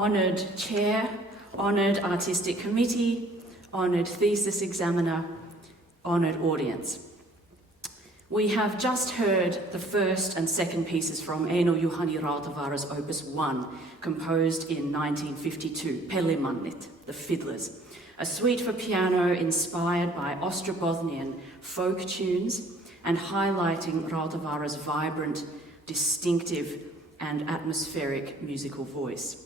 honoured chair, honoured artistic committee, honoured thesis examiner, honoured audience. We have just heard the first and second pieces from Eino Juhani Rautavaara's Opus 1, composed in 1952, Pelimannit, The Fiddlers, a suite for piano inspired by Ostrobothnian folk tunes and highlighting Rautavaara's vibrant, distinctive and atmospheric musical voice.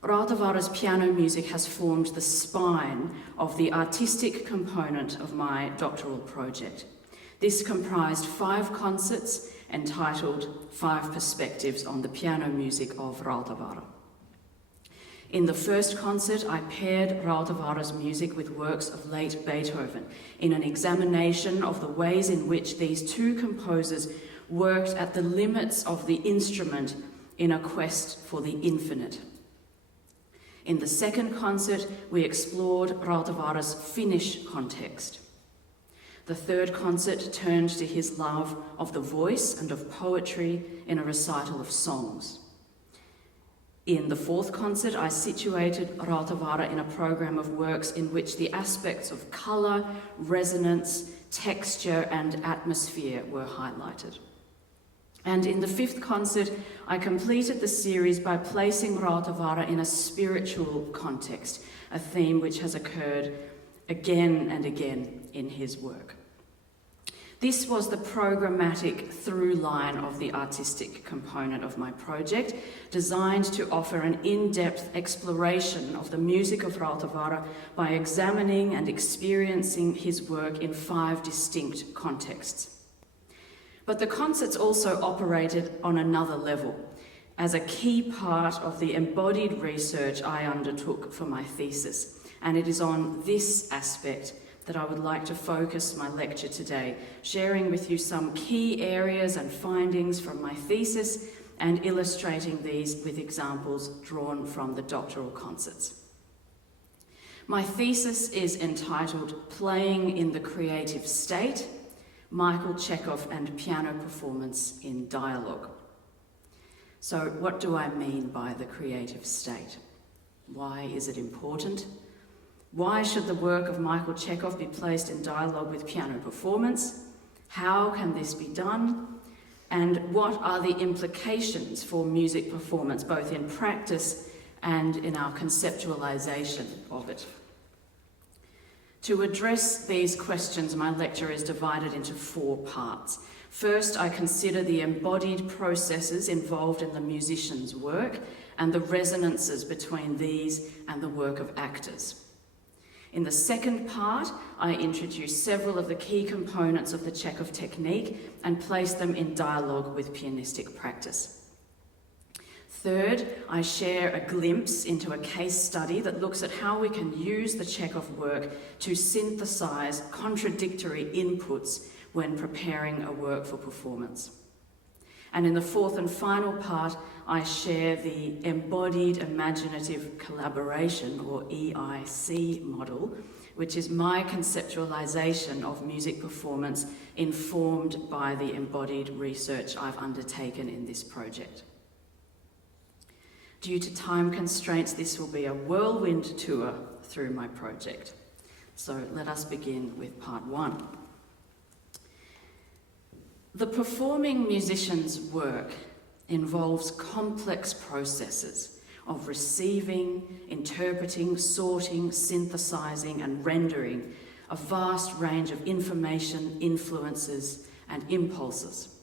Rautavaara's piano music has formed the spine of the artistic component of my doctoral project. This comprised 5 concerts entitled 5 Perspectives on the Piano Music of Rautavaara. In the first concert, I paired Rautavaara's music with works of late Beethoven in an examination of the ways in which these two composers worked at the limits of the instrument in a quest for the infinite. In the second concert, we explored Rautavaara's Finnish context. The third concert turned to his love of the voice and of poetry in a recital of songs. In the fourth concert, I situated Rautavaara in a program of works in which the aspects of colour, resonance, texture and atmosphere were highlighted. And in the fifth concert, I completed the series by placing Rautavaara in a spiritual context, a theme which has occurred again and again in his work. This was the programmatic through line of the artistic component of my project, designed to offer an in-depth exploration of the music of Rautavaara by examining and experiencing his work in 5 distinct contexts. But the concerts also operated on another level, as a key part of the embodied research I undertook for my thesis, and it is on this aspect that I would like to focus my lecture today, sharing with you some key areas and findings from my thesis and illustrating these with examples drawn from the doctoral concerts. My thesis is entitled Playing in the Creative State, Michael Chekhov and Piano Performance in Dialogue. So what do I mean by the creative state? Why is it important? Why should the work of Michael Chekhov be placed in dialogue with piano performance? How can this be done? And what are the implications for music performance, both in practice and in our conceptualization of it? To address these questions, my lecture is divided into 4 parts. First, I consider the embodied processes involved in the musician's work and the resonances between these and the work of actors. In the second part, I introduce several of the key components of the Chekhov technique and place them in dialogue with pianistic practice. Third, I share a glimpse into a case study that looks at how we can use the Chekhov work to synthesize contradictory inputs when preparing a work for performance. And in the fourth and final part, I share the embodied imaginative collaboration, or EIC model, which is my conceptualization of music performance informed by the embodied research I've undertaken in this project. Due to time constraints, this will be a whirlwind tour through my project. So let us begin with part 1. The performing musician's work involves complex processes of receiving, interpreting, sorting, synthesizing, and rendering a vast range of information, influences, and impulses.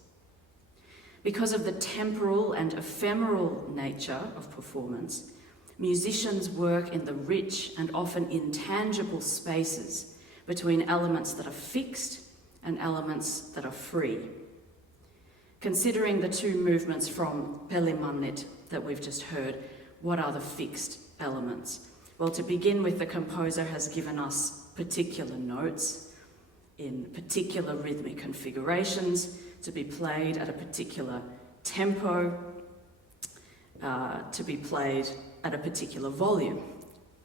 Because of the temporal and ephemeral nature of performance, musicians work in the rich and often intangible spaces between elements that are fixed and elements that are free. Considering the 2 movements from Pelimannit that we've just heard, what are the fixed elements? Well, to begin with, the composer has given us particular notes in particular rhythmic configurations to be played at a particular tempo, to be played at a particular volume,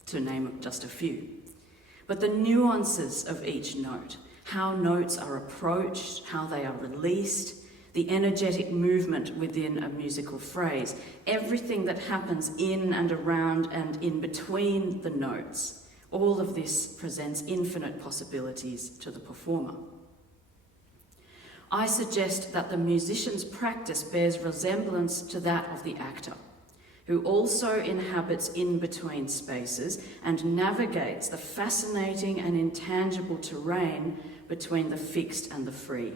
to name just a few. But the nuances of each note, how notes are approached, how they are released, the energetic movement within a musical phrase, everything that happens in and around and in between the notes. All of this presents infinite possibilities to the performer. I suggest that the musician's practice bears resemblance to that of the actor, who also inhabits in-between spaces and navigates the fascinating and intangible terrain between the fixed and the free.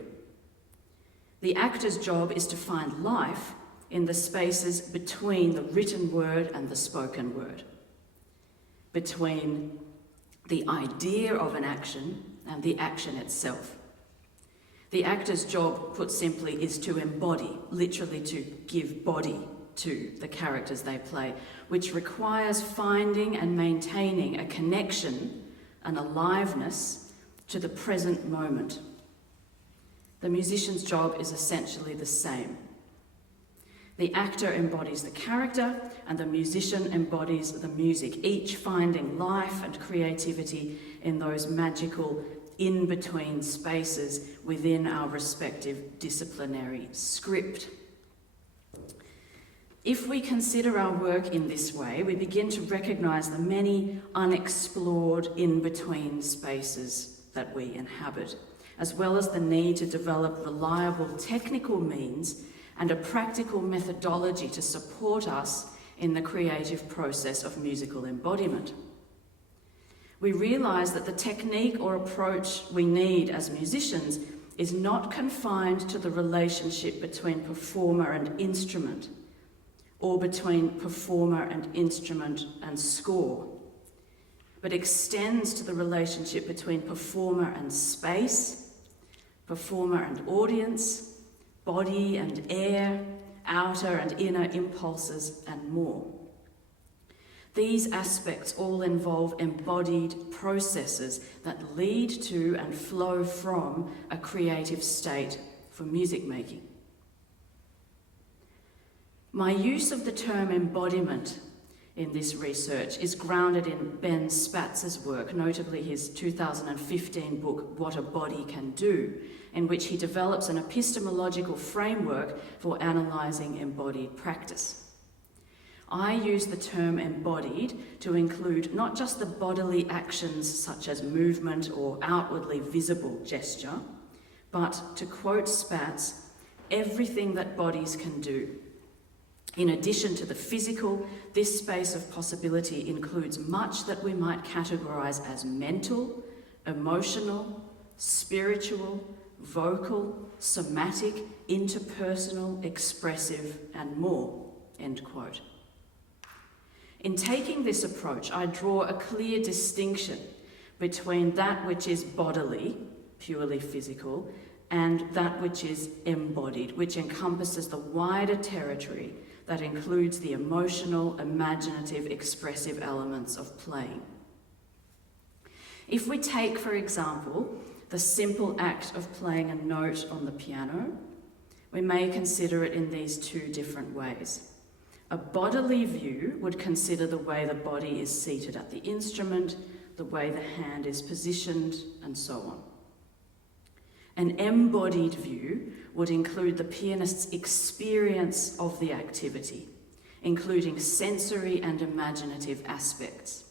The actor's job is to find life in the spaces between the written word and the spoken word, between the idea of an action and the action itself. The actor's job, put simply, is to embody, literally to give body to the characters they play, which requires finding and maintaining a connection, an aliveness to the present moment. The musician's job is essentially the same. The actor embodies the character and the musician embodies the music, each finding life and creativity in those magical in-between spaces within our respective disciplinary script. If we consider our work in this way, we begin to recognise the many unexplored in-between spaces that we inhabit, as well as the need to develop reliable technical means and a practical methodology to support us in the creative process of musical embodiment. We realise that the technique or approach we need as musicians is not confined to the relationship between performer and instrument, or between performer and instrument and score, but extends to the relationship between performer and space, performer and audience, body and air, outer and inner impulses, and more. These aspects all involve embodied processes that lead to and flow from a creative state for music making. My use of the term embodiment in this research is grounded in Ben Spatz's work, notably his 2015 book, What a Body Can Do, in which he develops an epistemological framework for analysing embodied practice. I use the term embodied to include not just the bodily actions such as movement or outwardly visible gesture, but, to quote Spatz, everything that bodies can do. In addition to the physical, this space of possibility includes much that we might categorise as mental, emotional, spiritual, vocal, somatic, interpersonal, expressive, and more, end quote. In taking this approach, I draw a clear distinction between that which is bodily, purely physical, and that which is embodied, which encompasses the wider territory that includes the emotional, imaginative, expressive elements of playing. If we take, for example, the simple act of playing a note on the piano, we may consider it in these two different ways. A bodily view would consider the way the body is seated at the instrument, the way the hand is positioned, and so on. An embodied view would include the pianist's experience of the activity, including sensory and imaginative aspects.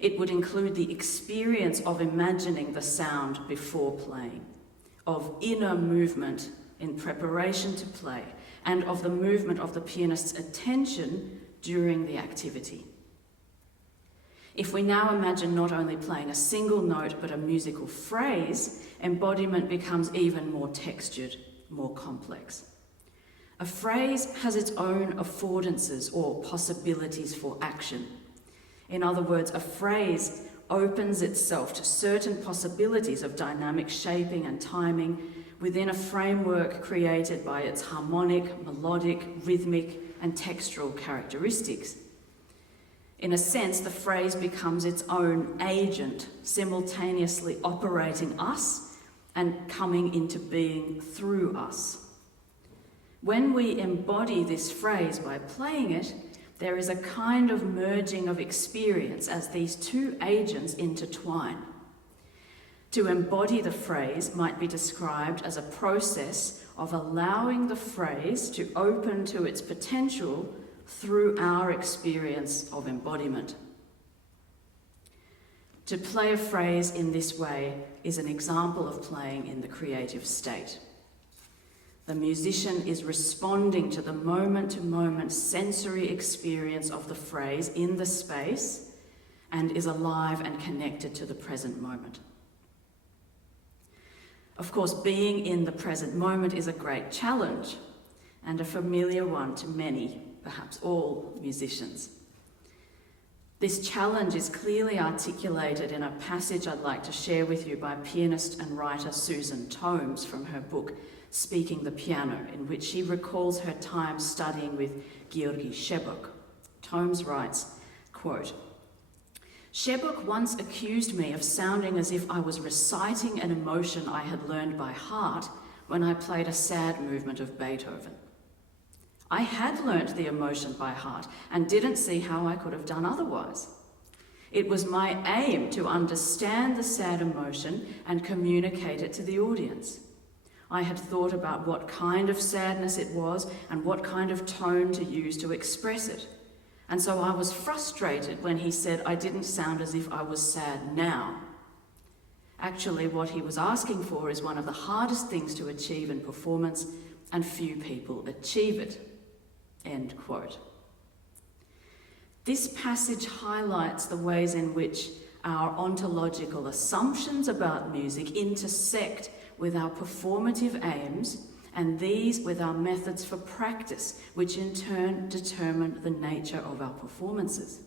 It would include the experience of imagining the sound before playing, of inner movement in preparation to play, and of the movement of the pianist's attention during the activity. If we now imagine not only playing a single note but a musical phrase, embodiment becomes even more textured, more complex. A phrase has its own affordances or possibilities for action. In other words, a phrase opens itself to certain possibilities of dynamic shaping and timing within a framework created by its harmonic, melodic, rhythmic, and textural characteristics. In a sense, the phrase becomes its own agent, simultaneously operating us and coming into being through us. When we embody this phrase by playing it, there is a kind of merging of experience as these two agents intertwine. To embody the phrase might be described as a process of allowing the phrase to open to its potential through our experience of embodiment. To play a phrase in this way is an example of playing in the creative state. The musician is responding to the moment-to-moment sensory experience of the phrase in the space and is alive and connected to the present moment. Of course, being in the present moment is a great challenge and a familiar one to many, perhaps all, musicians. This challenge is clearly articulated in a passage I'd like to share with you by pianist and writer Susan Tomes from her book Speaking the Piano, in which she recalls her time studying with Georgy Shebok. Tomes writes, quote, "Shebok once accused me of sounding as if I was reciting an emotion I had learned by heart when I played a sad movement of Beethoven. I had learnt the emotion by heart and didn't see how I could have done otherwise. It was my aim to understand the sad emotion and communicate it to the audience. I had thought about what kind of sadness it was and what kind of tone to use to express it. And so I was frustrated when he said I didn't sound as if I was sad now. Actually, what he was asking for is one of the hardest things to achieve in performance, and few people achieve it." End quote. This passage highlights the ways in which our ontological assumptions about music intersect with our performative aims, and these with our methods for practice, which in turn determine the nature of our performances.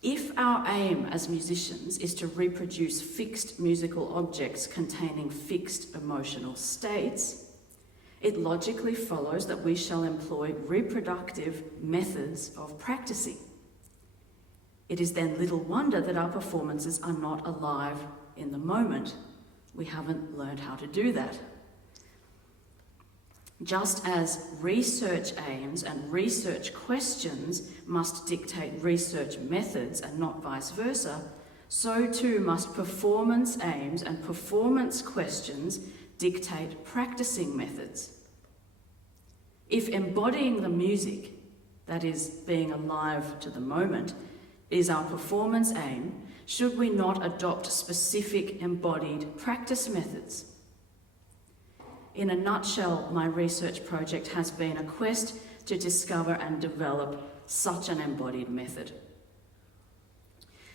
If our aim as musicians is to reproduce fixed musical objects containing fixed emotional states, it logically follows that we shall employ reproductive methods of practicing. It is then little wonder that our performances are not alive in the moment. We haven't learned how to do that. Just as research aims and research questions must dictate research methods and not vice versa, so too must performance aims and performance questions dictate practicing methods. If embodying the music, that is, being alive to the moment, is our performance aim, should we not adopt specific embodied practice methods? In a nutshell, my research project has been a quest to discover and develop such an embodied method.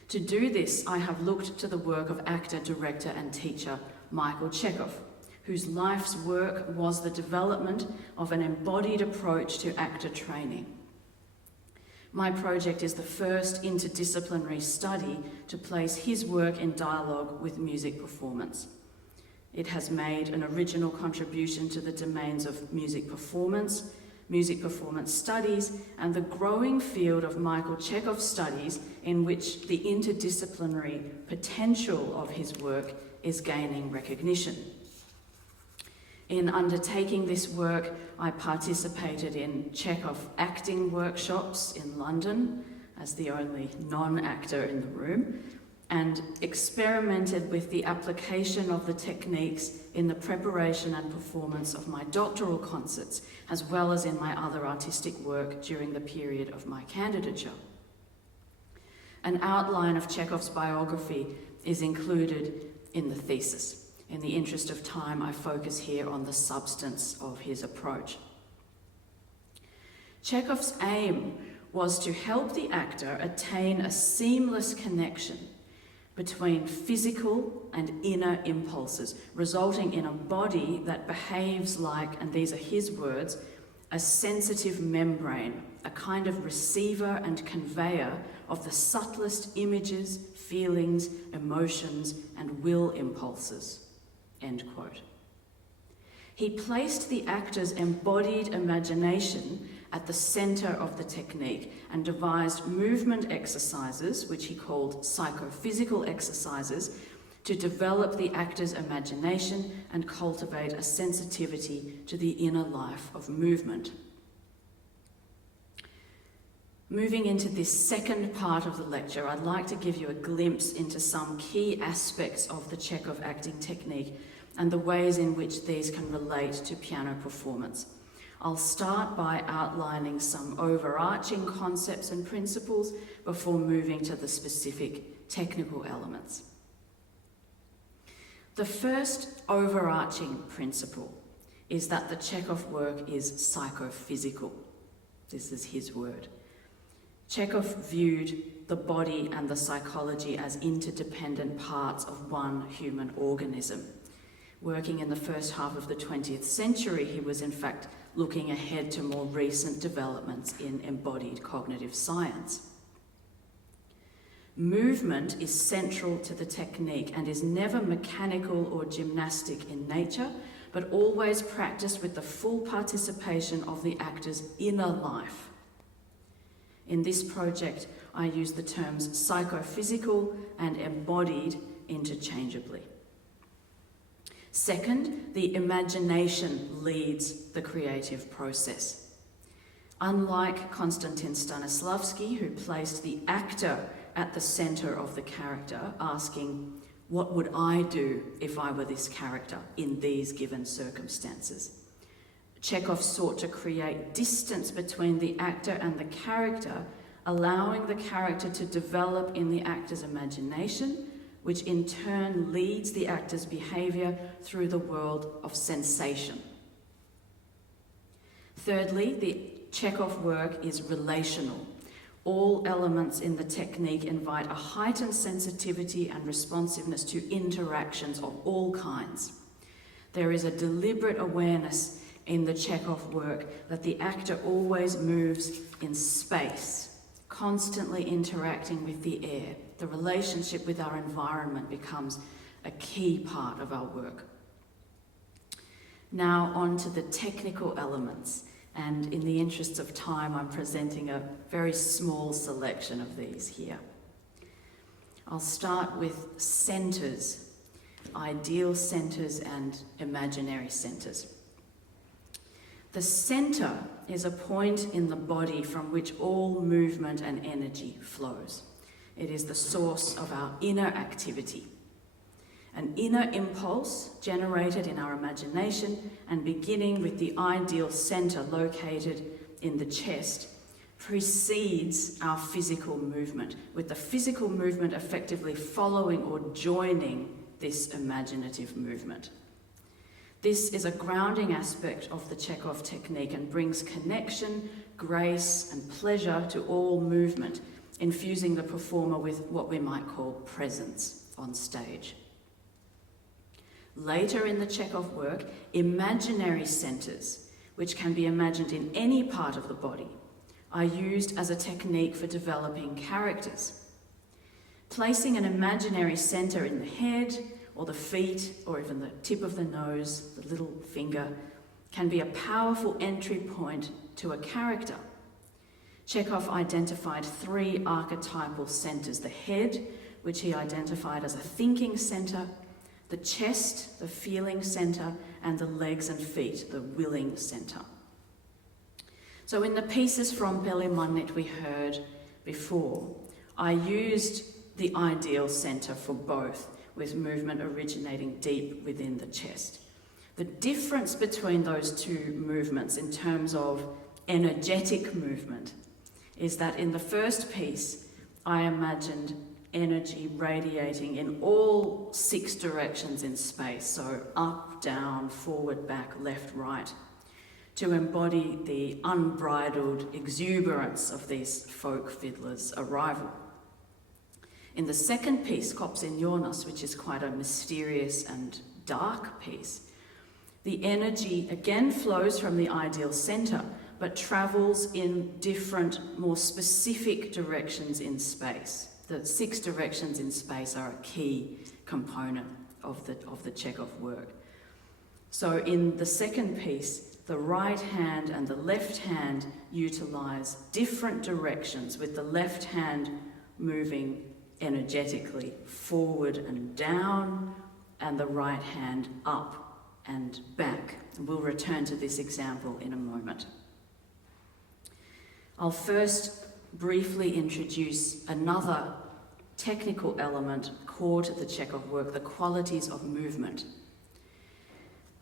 To do this, I have looked to the work of actor, director, and teacher Michael Chekhov, whose life's work was the development of an embodied approach to actor training. My project is the first interdisciplinary study to place his work in dialogue with music performance. It has made an original contribution to the domains of music performance studies, and the growing field of Michael Chekhov studies, in which the interdisciplinary potential of his work is gaining recognition. In undertaking this work, I participated in Chekhov acting workshops in London as the only non-actor in the room, and experimented with the application of the techniques in the preparation and performance of my doctoral concerts, as well as in my other artistic work during the period of my candidature. An outline of Chekhov's biography is included in the thesis. In the interest of time, I focus here on the substance of his approach. Chekhov's aim was to help the actor attain a seamless connection between physical and inner impulses, resulting in a body that behaves like, and these are his words, a sensitive membrane, a kind of receiver and conveyor of the subtlest images, feelings, emotions, and will impulses. End quote. He placed the actor's embodied imagination at the centre of the technique and devised movement exercises, which he called psychophysical exercises, to develop the actor's imagination and cultivate a sensitivity to the inner life of movement. Moving into this second part of the lecture, I'd like to give you a glimpse into some key aspects of the Chekhov acting technique and the ways in which these can relate to piano performance. I'll start by outlining some overarching concepts and principles before moving to the specific technical elements. The first overarching principle is that the Chekhov work is psychophysical. This is his word. Chekhov viewed the body and the psychology as interdependent parts of one human organism. Working in the first half of the 20th century, he was in fact looking ahead to more recent developments in embodied cognitive science. Movement is central to the technique and is never mechanical or gymnastic in nature, but always practiced with the full participation of the actor's inner life. In this project, I use the terms psychophysical and embodied interchangeably. Second, the imagination leads the creative process. Unlike Konstantin Stanislavski, who placed the actor at the centre of the character, asking, "What would I do if I were this character in these given circumstances?" Chekhov sought to create distance between the actor and the character, allowing the character to develop in the actor's imagination, which in turn leads the actor's behaviour through the world of sensation. Thirdly, the Chekhov work is relational. All elements in the technique invite a heightened sensitivity and responsiveness to interactions of all kinds. There is a deliberate awareness in the Chekhov work that the actor always moves in space, constantly interacting with the air. The relationship with our environment becomes a key part of our work. Now on to the technical elements, and in the interests of time, I'm presenting a very small selection of these here. I'll start with centres, ideal centres and imaginary centres. The centre is a point in the body from which all movement and energy flows. It is the source of our inner activity. An inner impulse generated in our imagination and beginning with the ideal centre located in the chest precedes our physical movement, with the physical movement effectively following or joining this imaginative movement. This is a grounding aspect of the Chekhov technique and brings connection, grace, and pleasure to all movement, infusing the performer with what we might call presence on stage. Later in the Chekhov work, imaginary centres, which can be imagined in any part of the body, are used as a technique for developing characters. Placing an imaginary centre in the head, or the feet, or even the tip of the nose, the little finger, can be a powerful entry point to a character. Chekhov identified three archetypal centres: the head, which he identified as a thinking centre, the chest, the feeling centre, and the legs and feet, the willing centre. So in the pieces from Pelimannet we heard before, I used the ideal centre for both, with movement originating deep within the chest. The difference between those two movements in terms of energetic movement is that in the first piece, I imagined energy radiating in all 6 directions in space, so up, down, forward, back, left, right, to embody the unbridled exuberance of these folk fiddlers' arrival. In the second piece, Kops in Jonas, which is quite a mysterious and dark piece, the energy again flows from the ideal centre, but travels in different, more specific directions in space. The 6 directions in space are a key component of the Chekhov work. So in the second piece, the right hand and the left hand utilise different directions, with the left hand moving energetically forward and down, and the right hand up and back. We'll return to this example in a moment. I'll first briefly introduce another technical element core to the Chekhov work, the qualities of movement.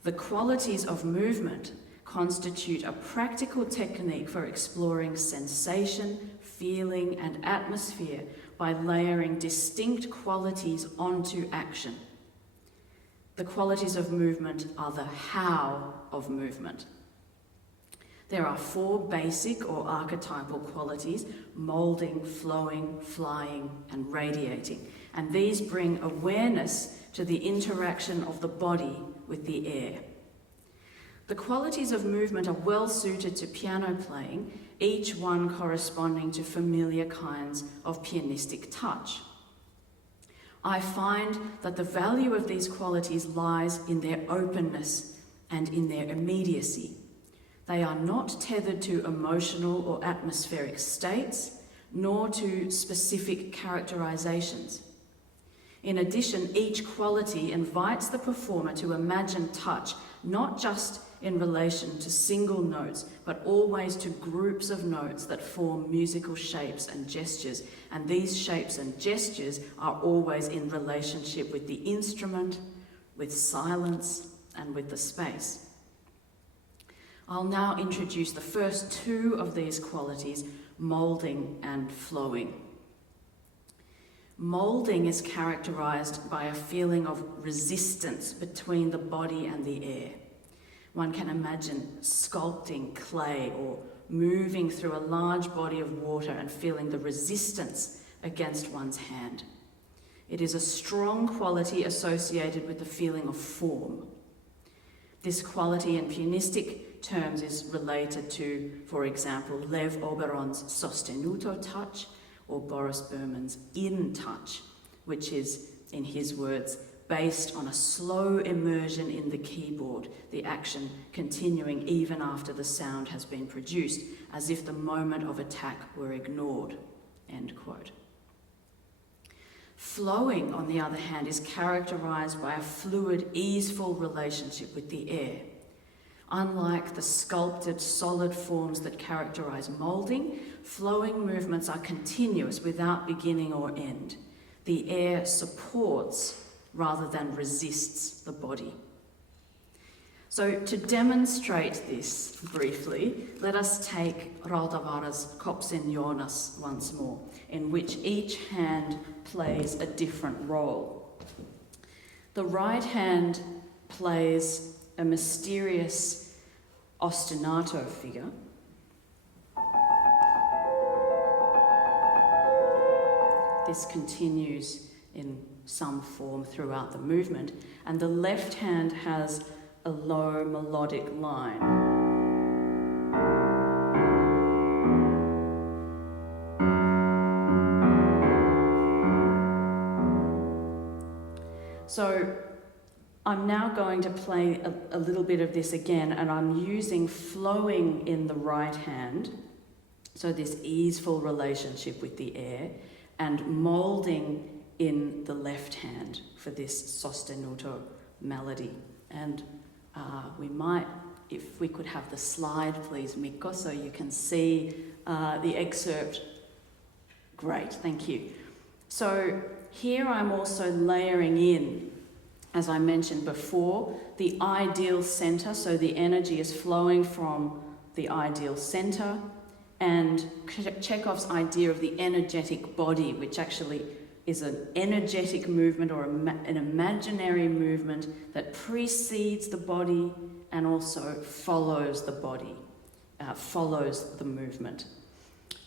The qualities of movement constitute a practical technique for exploring sensation, feeling, and atmosphere by layering distinct qualities onto action. The qualities of movement are the how of movement. There are 4 basic or archetypal qualities: moulding, flowing, flying, and radiating. And these bring awareness to the interaction of the body with the air. The qualities of movement are well suited to piano playing, each one corresponding to familiar kinds of pianistic touch. I find that the value of these qualities lies in their openness and in their immediacy. They are not tethered to emotional or atmospheric states, nor to specific characterizations. In addition, each quality invites the performer to imagine touch not just in relation to single notes, but always to groups of notes that form musical shapes and gestures. And these shapes and gestures are always in relationship with the instrument, with silence, and with the space. I'll now introduce the first 2 of these qualities, moulding and flowing. Moulding is characterized by a feeling of resistance between the body and the air. One can imagine sculpting clay or moving through a large body of water and feeling the resistance against one's hand. It is a strong quality associated with the feeling of form. This quality in pianistic terms is related to, for example, Lev Oberon's sostenuto touch or Boris Berman's in touch, which is, in his words, based on a slow immersion in the keyboard, the action continuing even after the sound has been produced, as if the moment of attack were ignored, end quote. Flowing, on the other hand, is characterized by a fluid, easeful relationship with the air. Unlike the sculpted, solid forms that characterize moulding, flowing movements are continuous without beginning or end. The air supports rather than resists the body. So to demonstrate this briefly, let us take Rautavaara's Kopsen Jonas once more, in which each hand plays a different role. The right hand plays a mysterious ostinato figure. This continues in some form throughout the movement, and the left hand has a low melodic line. So I'm now going to play a little bit of this again, and I'm using flowing in the right hand, so this easeful relationship with the air, and moulding in the left hand for this sostenuto melody. And we might, if we could have the slide please, Mikko, so you can see the excerpt. Great, thank you. So here I'm also layering in, as I mentioned before, the ideal centre, so the energy is flowing from the ideal centre, and Chekhov's idea of the energetic body, which actually is an energetic movement or an imaginary movement that precedes the body and also follows the body, follows the movement.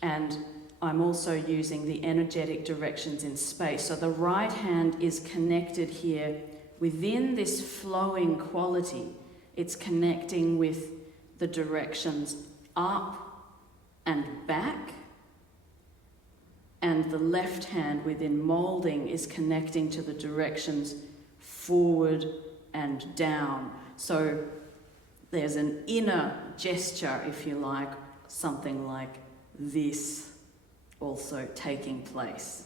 And I'm also using the energetic directions in space. So the right hand is connected here within this flowing quality. It's connecting with the directions up and back, and the left hand within moulding is connecting to the directions forward and down. So there's an inner gesture, if you like, something like this also taking place.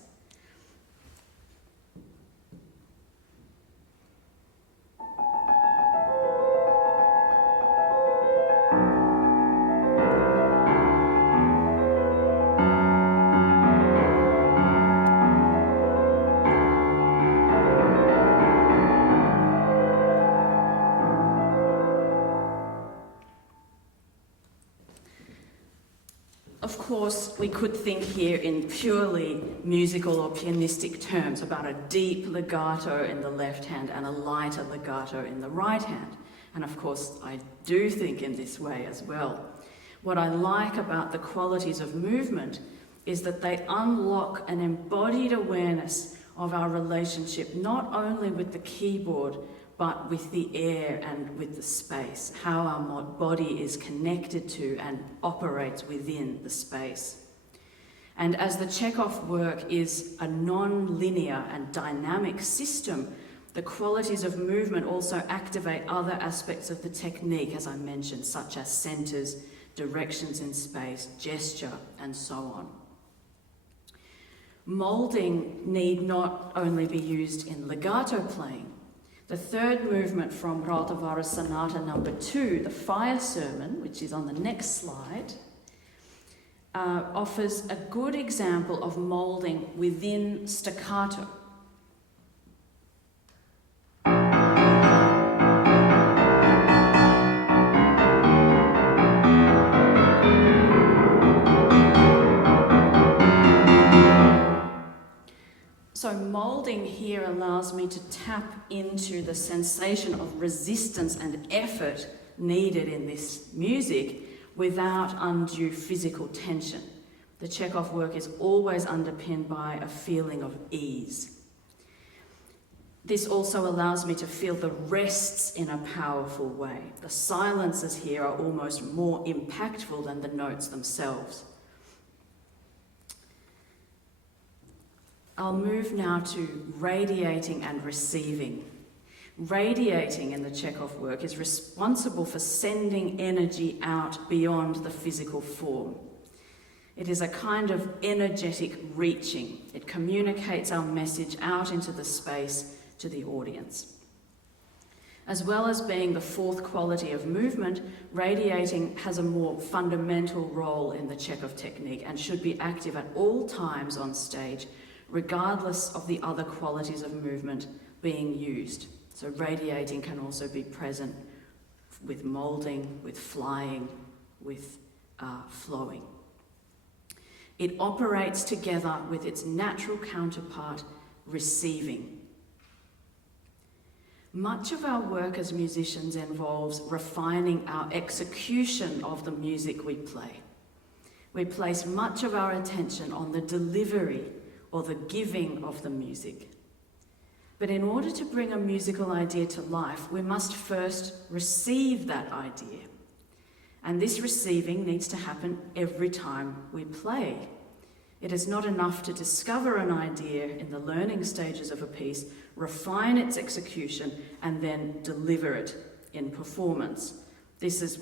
of course, we could think here in purely musical or pianistic terms about a deep legato in the left hand and a lighter legato in the right hand. And of course, I do think in this way as well. What I like about the qualities of movement is that they unlock an embodied awareness of our relationship not only with the keyboard, but with the air and with the space, how our body is connected to and operates within the space. And as the Chekhov work is a non-linear and dynamic system, the qualities of movement also activate other aspects of the technique, as I mentioned, such as centers, directions in space, gesture, and so on. Moulding need not only be used in legato playing. The third movement from Rautavaara Sonata No. 2, the Fire Sermon, which is on the next slide, offers a good example of moulding within staccato. So moulding here allows me to tap into the sensation of resistance and effort needed in this music without undue physical tension. The Chekhov work is always underpinned by a feeling of ease. This also allows me to feel the rests in a powerful way. The silences here are almost more impactful than the notes themselves. I'll move now to radiating and receiving. Radiating in the Chekhov work is responsible for sending energy out beyond the physical form. It is a kind of energetic reaching. It communicates our message out into the space to the audience. As well as being the fourth quality of movement, radiating has a more fundamental role in the Chekhov technique and should be active at all times on stage, regardless of the other qualities of movement being used. So radiating can also be present with moulding, with flying, with flowing. It operates together with its natural counterpart, receiving. Much of our work as musicians involves refining our execution of the music we play. We place much of our attention on the delivery or the giving of the music. But in order to bring a musical idea to life, we must first receive that idea. And this receiving needs to happen every time we play. It is not enough to discover an idea in the learning stages of a piece, refine its execution, and then deliver it in performance. This is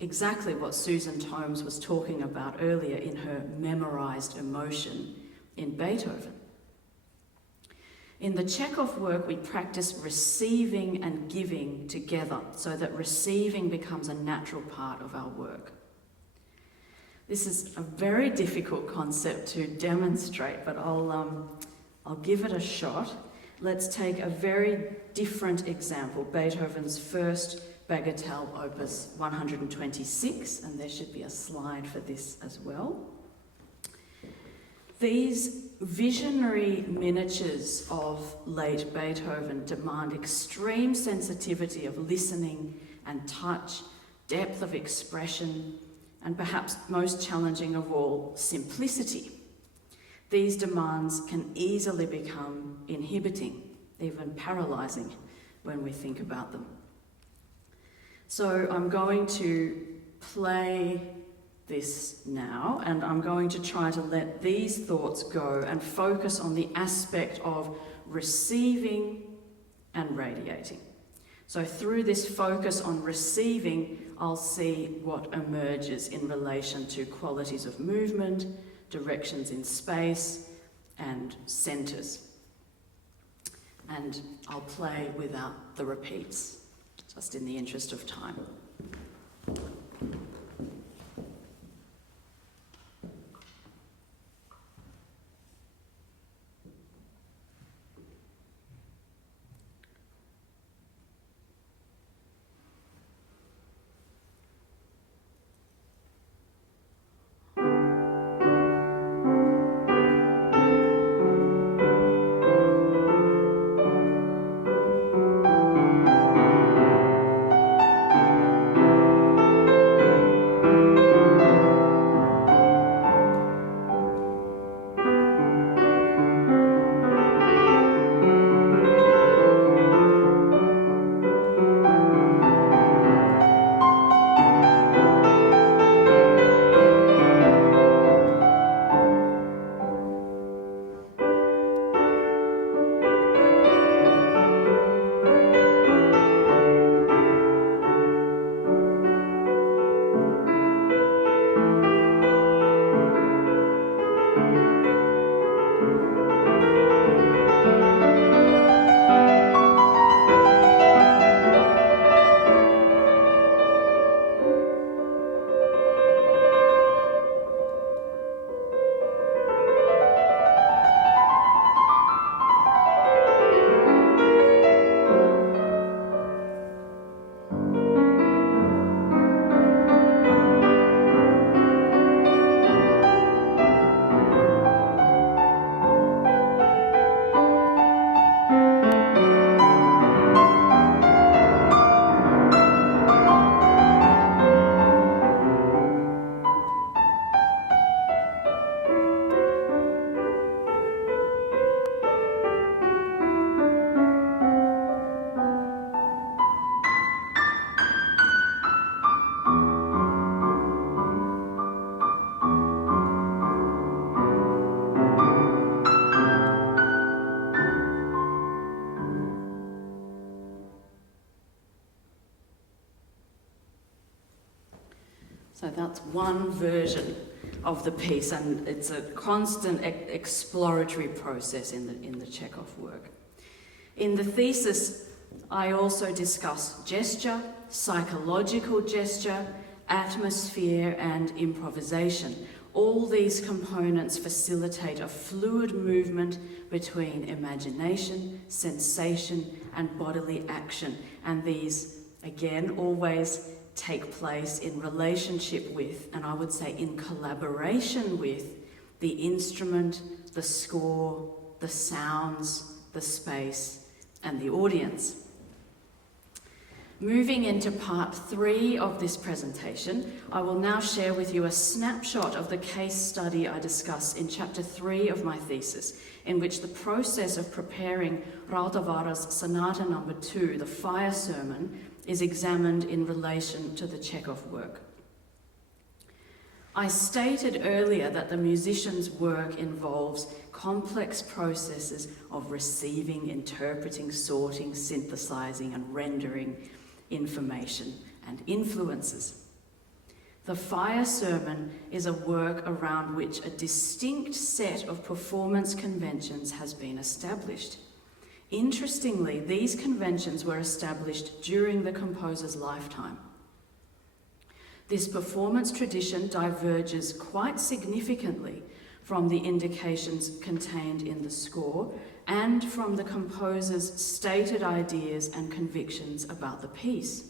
exactly what Susan Tomes was talking about earlier in her memorized emotion in Beethoven. In the Chekhov work, we practice receiving and giving together so that receiving becomes a natural part of our work. This is a very difficult concept to demonstrate, but I'll give it a shot. Let's take a very different example, Beethoven's first Bagatelle, Opus 126, and there should be a slide for this as well. These visionary miniatures of late Beethoven demand extreme sensitivity of listening and touch, depth of expression, and perhaps most challenging of all, simplicity. These demands can easily become inhibiting, even paralyzing, when we think about them. So I'm going to play this now, and I'm going to try to let these thoughts go and focus on the aspect of receiving and radiating. So through this focus on receiving, I'll see what emerges in relation to qualities of movement, directions in space, and centers. And I'll play without the repeats, just in the interest of time. So that's one version of the piece, and it's a constant exploratory process in the Chekhov work. In the thesis, I also discuss gesture, psychological gesture, atmosphere, and improvisation. All these components facilitate a fluid movement between imagination, sensation, and bodily action. And these, again, always take place in relationship with, and I would say in collaboration with, the instrument, the score, the sounds, the space, and the audience. Moving into part 3 of this presentation, I will now share with you a snapshot of the case study I discuss in chapter 3 of my thesis, in which the process of preparing Rautavaara's Sonata No. 2, the Fire Sermon, is examined in relation to the Chekhov work. I stated earlier that the musician's work involves complex processes of receiving, interpreting, sorting, synthesizing, and rendering information and influences. The Fire Sermon is a work around which a distinct set of performance conventions has been established. Interestingly, these conventions were established during the composer's lifetime. This performance tradition diverges quite significantly from the indications contained in the score and from the composer's stated ideas and convictions about the piece.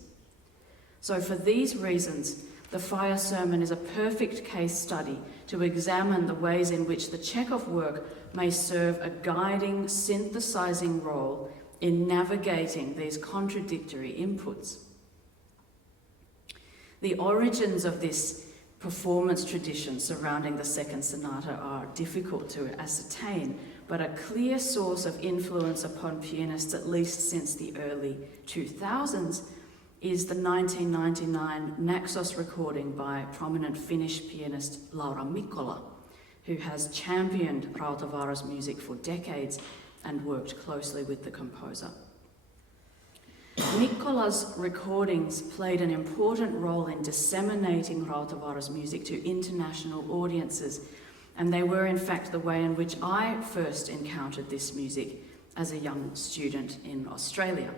So for these reasons, the Fire Sermon is a perfect case study to examine the ways in which the Chekhov work may serve a guiding, synthesizing role in navigating these contradictory inputs. The origins of this performance tradition surrounding the second sonata are difficult to ascertain, but a clear source of influence upon pianists, at least since the early 2000s, is the 1999 Naxos recording by prominent Finnish pianist Laura Mikkola, who has championed Rautavaara's music for decades and worked closely with the composer. Mikkola's recordings played an important role in disseminating Rautavaara's music to international audiences, and they were in fact the way in which I first encountered this music as a young student in Australia.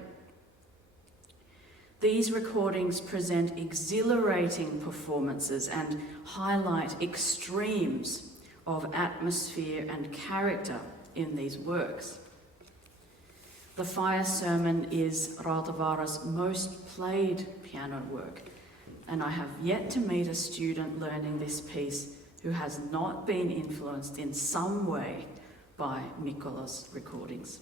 These recordings present exhilarating performances and highlight extremes of atmosphere and character in these works. The Fire Sermon is Rautavaara's most played piano work, and I have yet to meet a student learning this piece who has not been influenced in some way by Mikkola's recordings.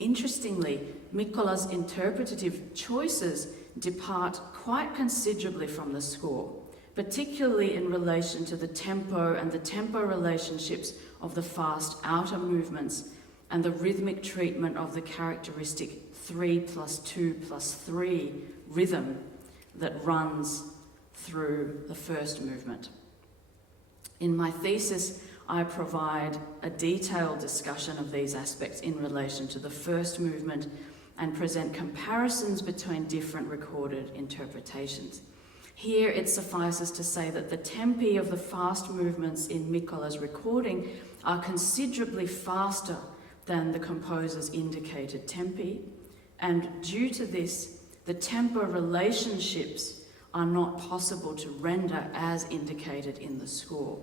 Interestingly, Mikkola's interpretative choices depart quite considerably from the score, particularly in relation to the tempo and the tempo relationships of the fast outer movements and the rhythmic treatment of the characteristic 3+2+3 rhythm that runs through the first movement. In my thesis, I provide a detailed discussion of these aspects in relation to the first movement and present comparisons between different recorded interpretations. Here it suffices to say that the tempi of the fast movements in Mikkola's recording are considerably faster than the composer's indicated tempi, and due to this, the tempo relationships are not possible to render as indicated in the score.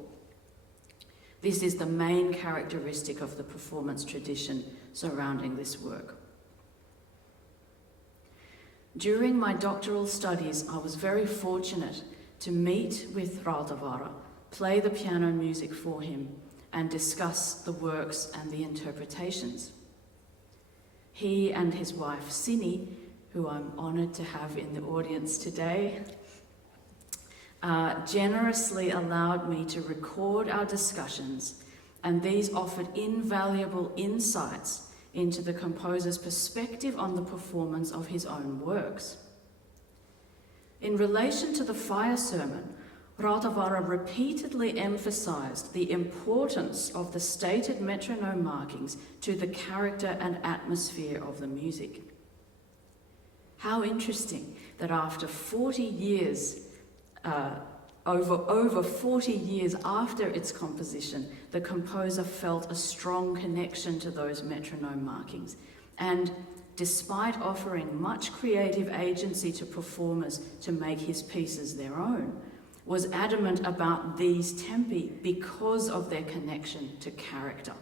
This is the main characteristic of the performance tradition surrounding this work. During my doctoral studies, I was very fortunate to meet with Rautavaara, play the piano music for him, and discuss the works and the interpretations. He and his wife, Sini, who I'm honoured to have in the audience today, generously allowed me to record our discussions, and these offered invaluable insights into the composer's perspective on the performance of his own works. In relation to the Fire Sermon, Rautavaara repeatedly emphasised the importance of the stated metronome markings to the character and atmosphere of the music. How interesting that after 40 years, over 40 years after its composition, the composer felt a strong connection to those metronome markings. And despite offering much creative agency to performers to make his pieces their own, was adamant about these tempi because of their connection to character.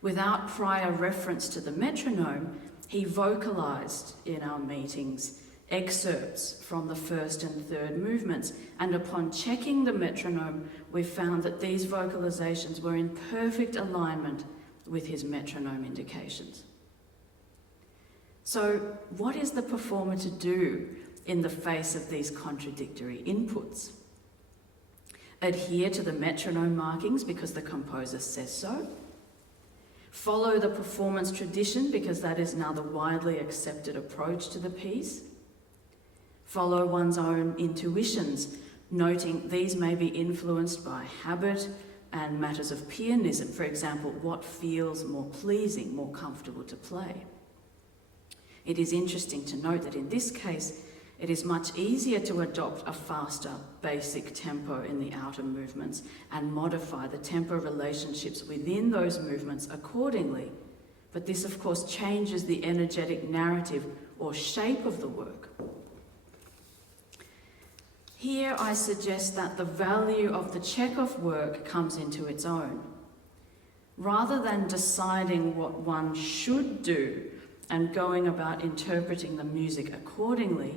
Without prior reference to the metronome, he vocalized in our meetings excerpts from the first and third movements, and upon checking the metronome, we found that these vocalizations were in perfect alignment with his metronome indications. So, what is the performer to do in the face of these contradictory inputs? Adhere to the metronome markings because the composer says so? Follow the performance tradition because that is now the widely accepted approach to the piece? Follow one's own intuitions, noting these may be influenced by habit and matters of pianism, for example, what feels more pleasing, more comfortable to play. It is interesting to note that in this case, it is much easier to adopt a faster, basic tempo in the outer movements and modify the tempo relationships within those movements accordingly. But this, of course, changes the energetic narrative or shape of the work. Here I suggest that the value of the Chekhov work comes into its own. Rather than deciding what one should do and going about interpreting the music accordingly,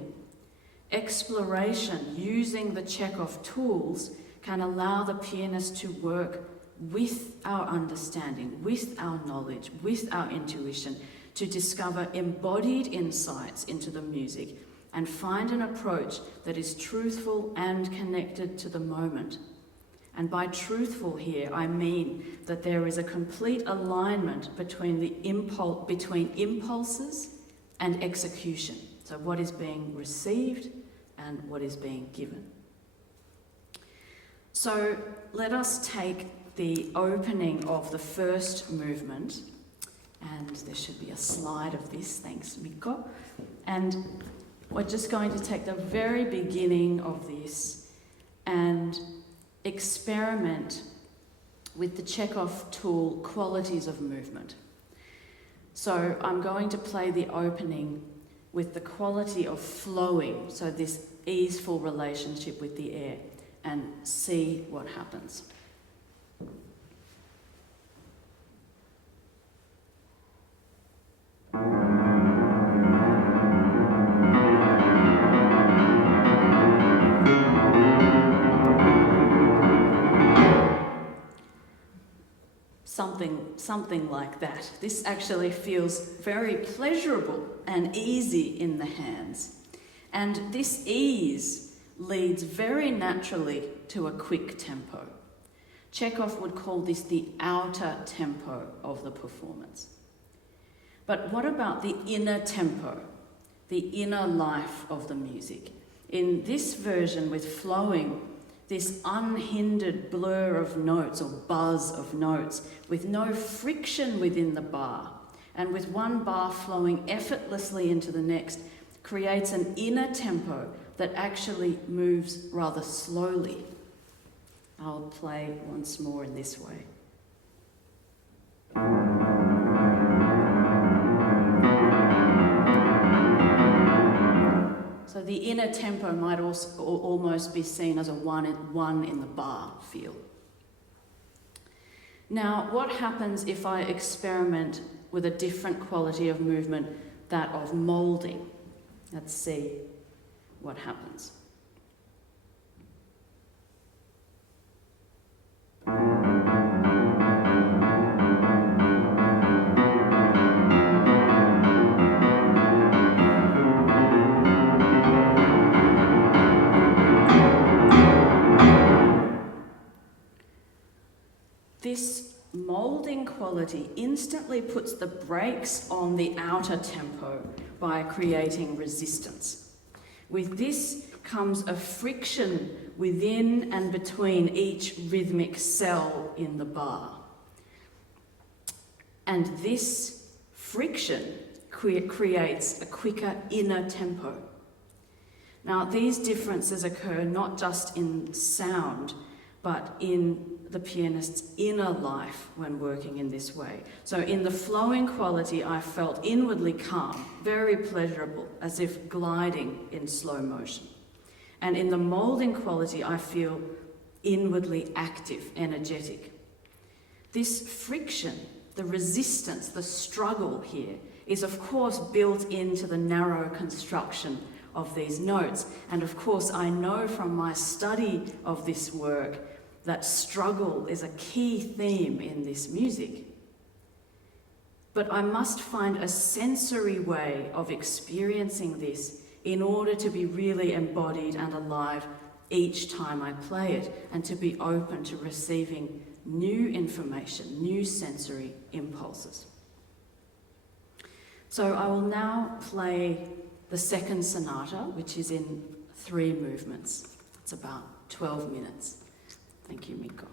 exploration using the Chekhov tools can allow the pianist to work with our understanding, with our knowledge, with our intuition, to discover embodied insights into the music and find an approach that is truthful and connected to the moment. And by truthful here, I mean that there is a complete alignment between impulses and execution. So what is being received and what is being given. So let us take the opening of the first movement, and there should be a slide of this, thanks Mikko. And we're just going to take the very beginning of this and experiment with the Chekhov tool qualities of movement. So I'm going to play the opening with the quality of flowing, so this easeful relationship with the air, and see what happens. Something like that. This actually feels very pleasurable and easy in the hands. And this ease leads very naturally to a quick tempo. Chekhov would call this the outer tempo of the performance. But what about the inner tempo, the inner life of the music? In this version with flowing, this unhindered blur of notes or buzz of notes with no friction within the bar, and with one bar flowing effortlessly into the next, creates an inner tempo that actually moves rather slowly. I'll play once more in this way. So the inner tempo might also almost be seen as a one in the bar feel. Now, what happens if I experiment with a different quality of movement, that of moulding? Let's see what happens. This moulding quality instantly puts the brakes on the outer tempo by creating resistance. With this comes a friction within and between each rhythmic cell in the bar. And this friction creates a quicker inner tempo. Now, these differences occur not just in sound, but in the pianist's inner life when working in this way. So in the flowing quality, I felt inwardly calm, very pleasurable, as if gliding in slow motion. And in the moulding quality, I feel inwardly active, energetic. This friction, the resistance, the struggle here is of course built into the narrow construction of these notes. And of course, I know from my study of this work that struggle is a key theme in this music. But I must find a sensory way of experiencing this in order to be really embodied and alive each time I play it, and to be open to receiving new information, new sensory impulses. So I will now play the second sonata, which is in 3 movements. It's about 12 minutes. Thank you, Mikko.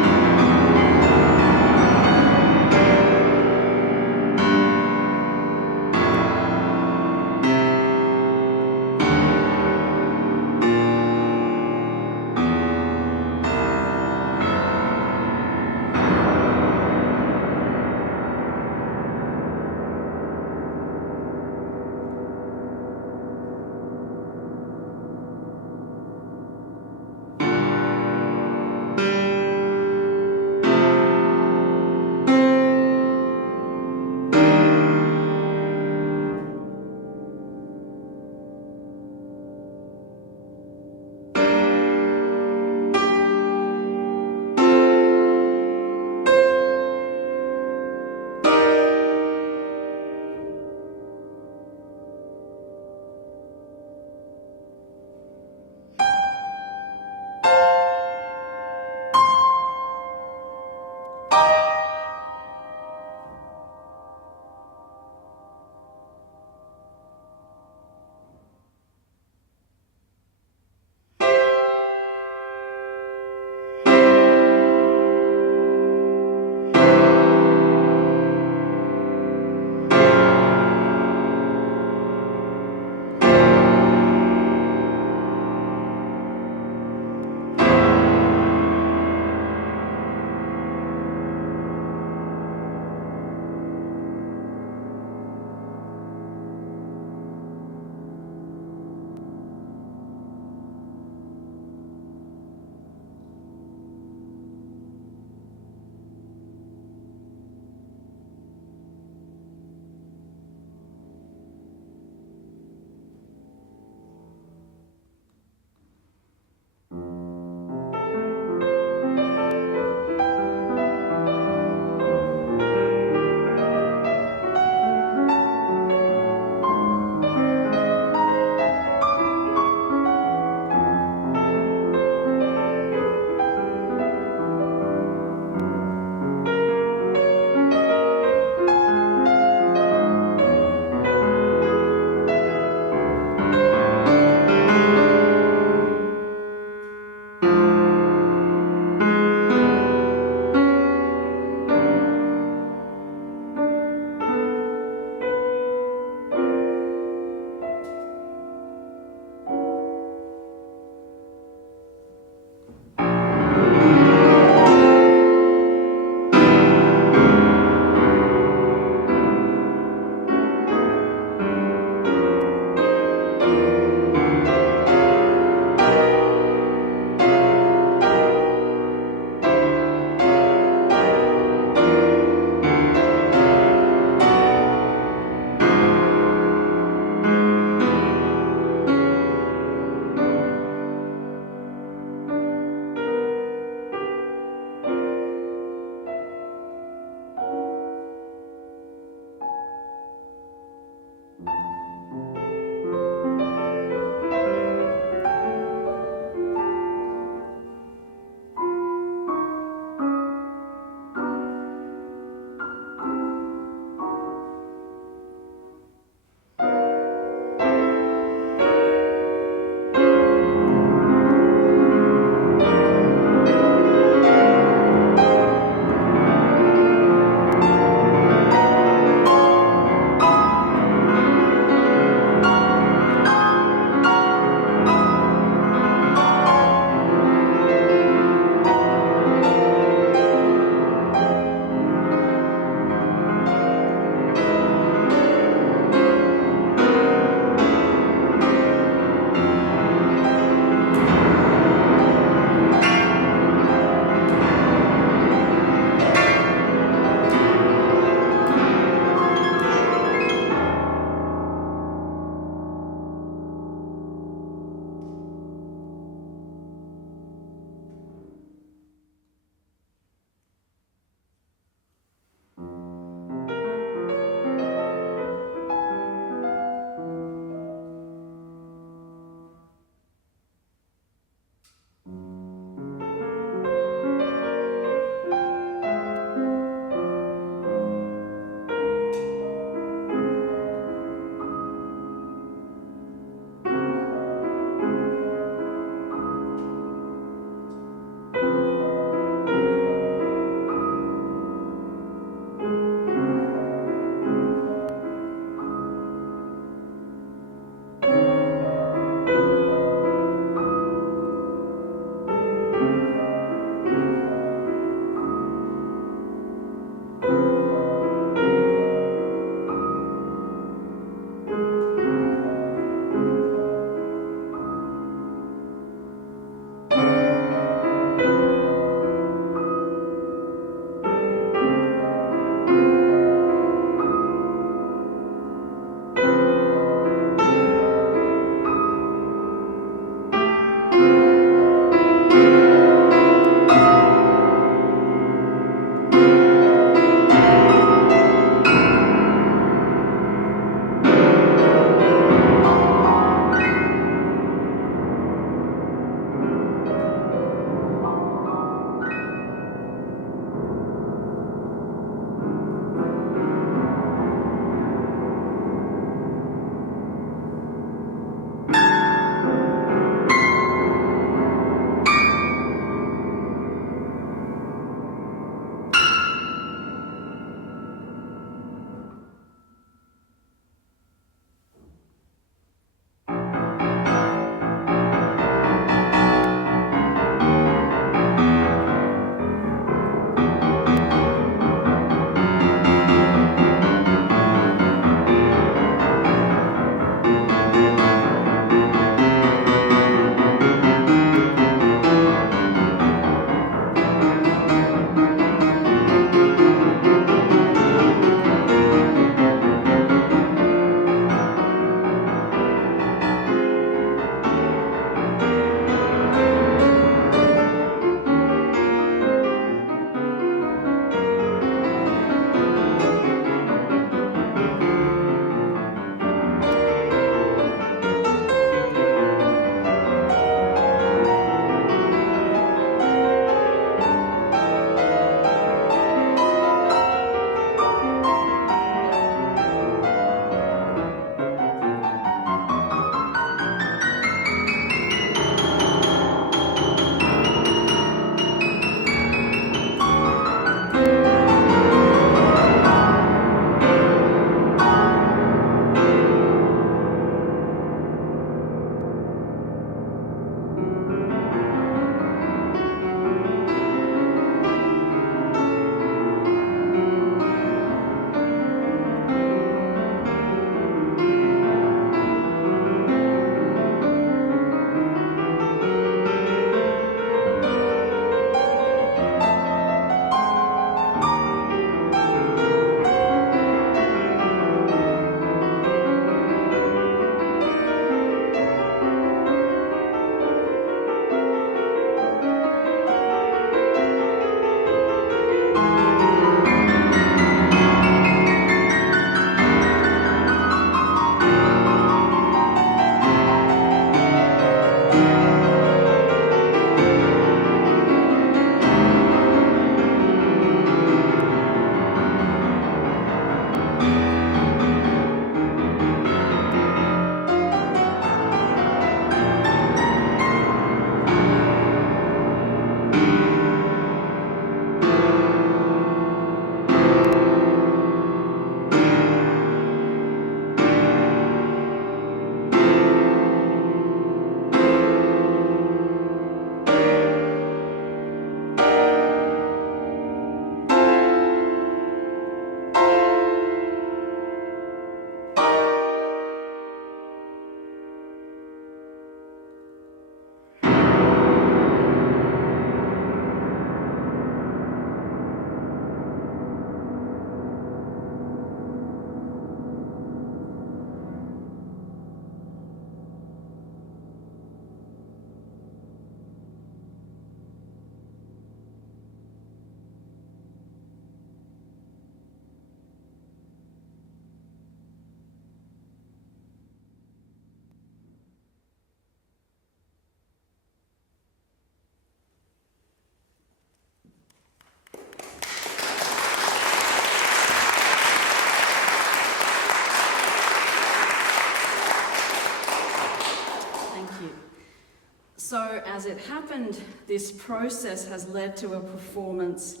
it happened, this process has led to a performance.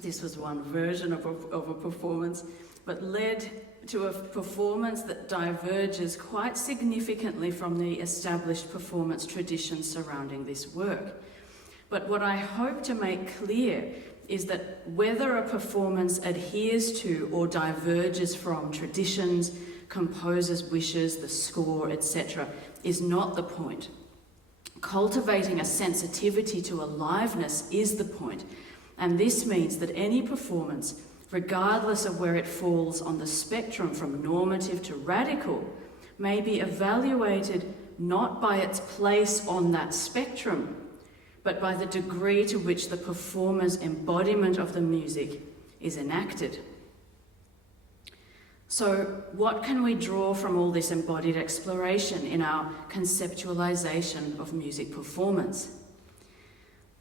This was one version of a performance, but led to a performance that diverges quite significantly from the established performance traditions surrounding this work. But what I hope to make clear is that whether a performance adheres to or diverges from traditions, composers' wishes, the score, etc., is not the point. Cultivating a sensitivity to aliveness is the point, and this means that any performance, regardless of where it falls on the spectrum from normative to radical, may be evaluated not by its place on that spectrum, but by the degree to which the performer's embodiment of the music is enacted. So, what can we draw from all this embodied exploration in our conceptualization of music performance?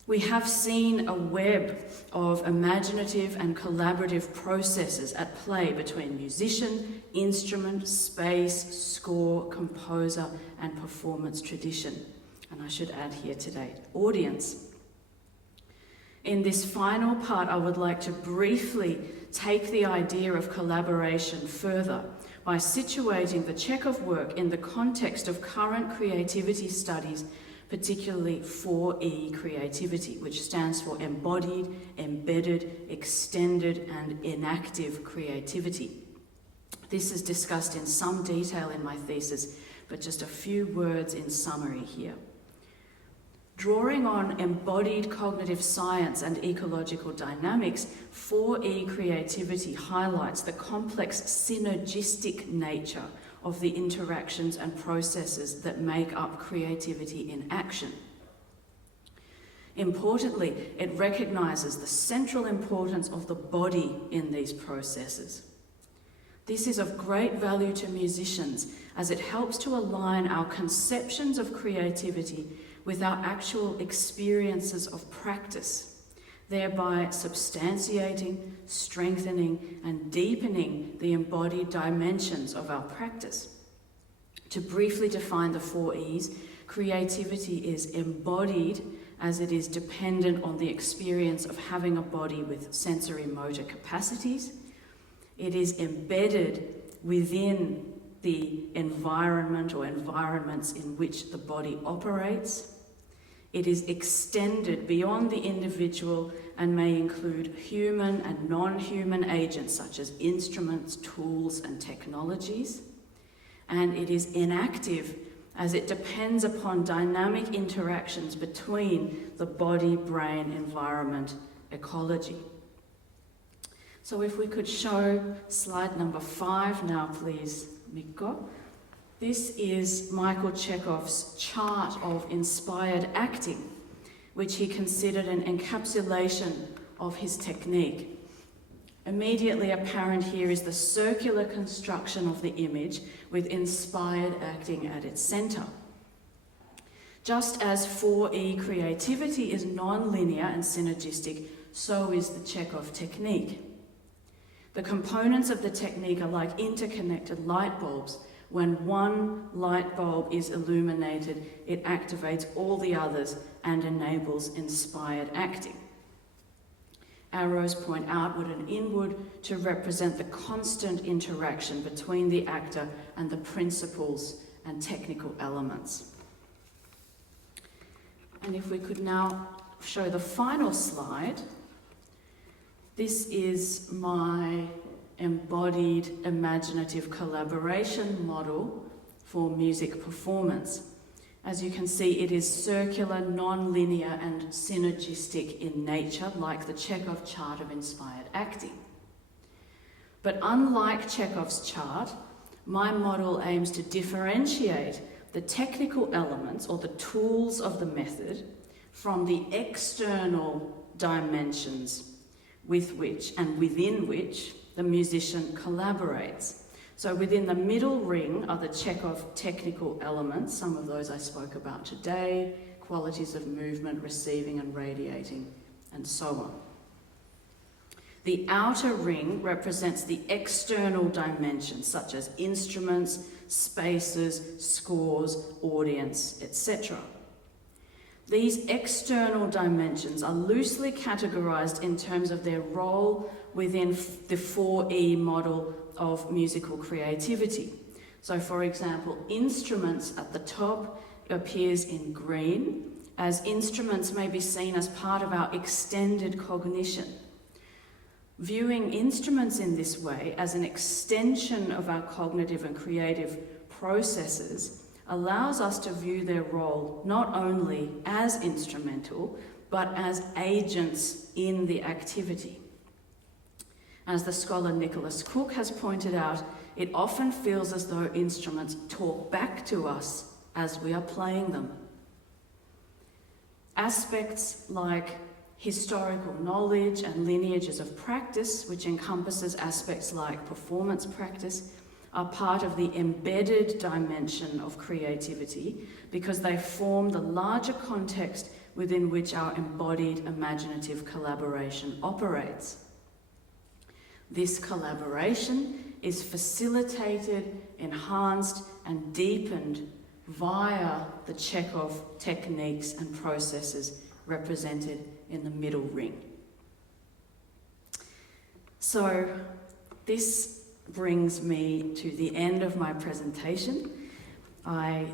We have seen a web of imaginative and collaborative processes at play between musician, instrument, space, score, composer, and performance tradition. And I should add here today, audience. In this final part, I would like to briefly take the idea of collaboration further by situating the Chekhov work in the context of current creativity studies, particularly 4E creativity, which stands for embodied, embedded, extended, and inactive creativity. This is discussed in some detail in my thesis, but just a few words in summary here. Drawing on embodied cognitive science and ecological dynamics, 4E creativity highlights the complex synergistic nature of the interactions and processes that make up creativity in action. Importantly, it recognises the central importance of the body in these processes. This is of great value to musicians as it helps to align our conceptions of creativity with our actual experiences of practice, thereby substantiating, strengthening, and deepening the embodied dimensions of our practice. To briefly define the 4Es, creativity is embodied as it is dependent on the experience of having a body with sensory motor capacities. It is embedded within the environment or environments in which the body operates. It is extended beyond the individual and may include human and non-human agents such as instruments, tools, and technologies. And it is inactive as it depends upon dynamic interactions between the body, brain, environment, ecology. So if we could show slide number 5 now, please, Mikko. This is Michael Chekhov's chart of inspired acting, which he considered an encapsulation of his technique. Immediately apparent here is the circular construction of the image with inspired acting at its centre. Just as 4E creativity is non-linear and synergistic, so is the Chekhov technique. The components of the technique are like interconnected light bulbs. When one light bulb is illuminated, it activates all the others and enables inspired acting. Arrows point outward and inward to represent the constant interaction between the actor and the principles and technical elements. And if we could now show the final slide, this is my embodied imaginative collaboration model for music performance. As you can see, it is circular, non-linear, and synergistic in nature, like the Chekhov chart of inspired acting. But unlike Chekhov's chart, my model aims to differentiate the technical elements or the tools of the method from the external dimensions with which and within which the musician collaborates. So within the middle ring are the Chekhov technical elements, some of those I spoke about today, qualities of movement, receiving and radiating, and so on. The outer ring represents the external dimensions, such as instruments, spaces, scores, audience, etc. These external dimensions are loosely categorized in terms of their role within the 4E model of musical creativity. So, for example, instruments at the top appears in green, as instruments may be seen as part of our extended cognition. Viewing instruments in this way as an extension of our cognitive and creative processes allows us to view their role not only as instrumental, but as agents in the activity. As the scholar Nicholas Cook has pointed out, it often feels as though instruments talk back to us as we are playing them. Aspects like historical knowledge and lineages of practice, which encompasses aspects like performance practice, are part of the embedded dimension of creativity because they form the larger context within which our embodied imaginative collaboration operates. This collaboration is facilitated, enhanced, and deepened via the Chekhov techniques and processes represented in the middle ring. So this brings me to the end of my presentation. I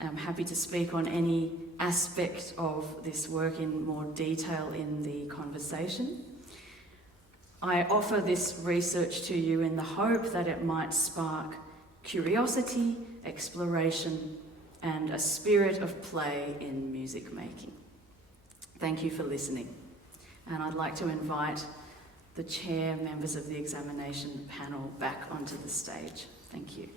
am happy to speak on any aspect of this work in more detail in the conversation. I offer this research to you in the hope that it might spark curiosity, exploration, and a spirit of play in music making. Thank you for listening. And I'd like to invite the chair members of the examination panel back onto the stage. Thank you.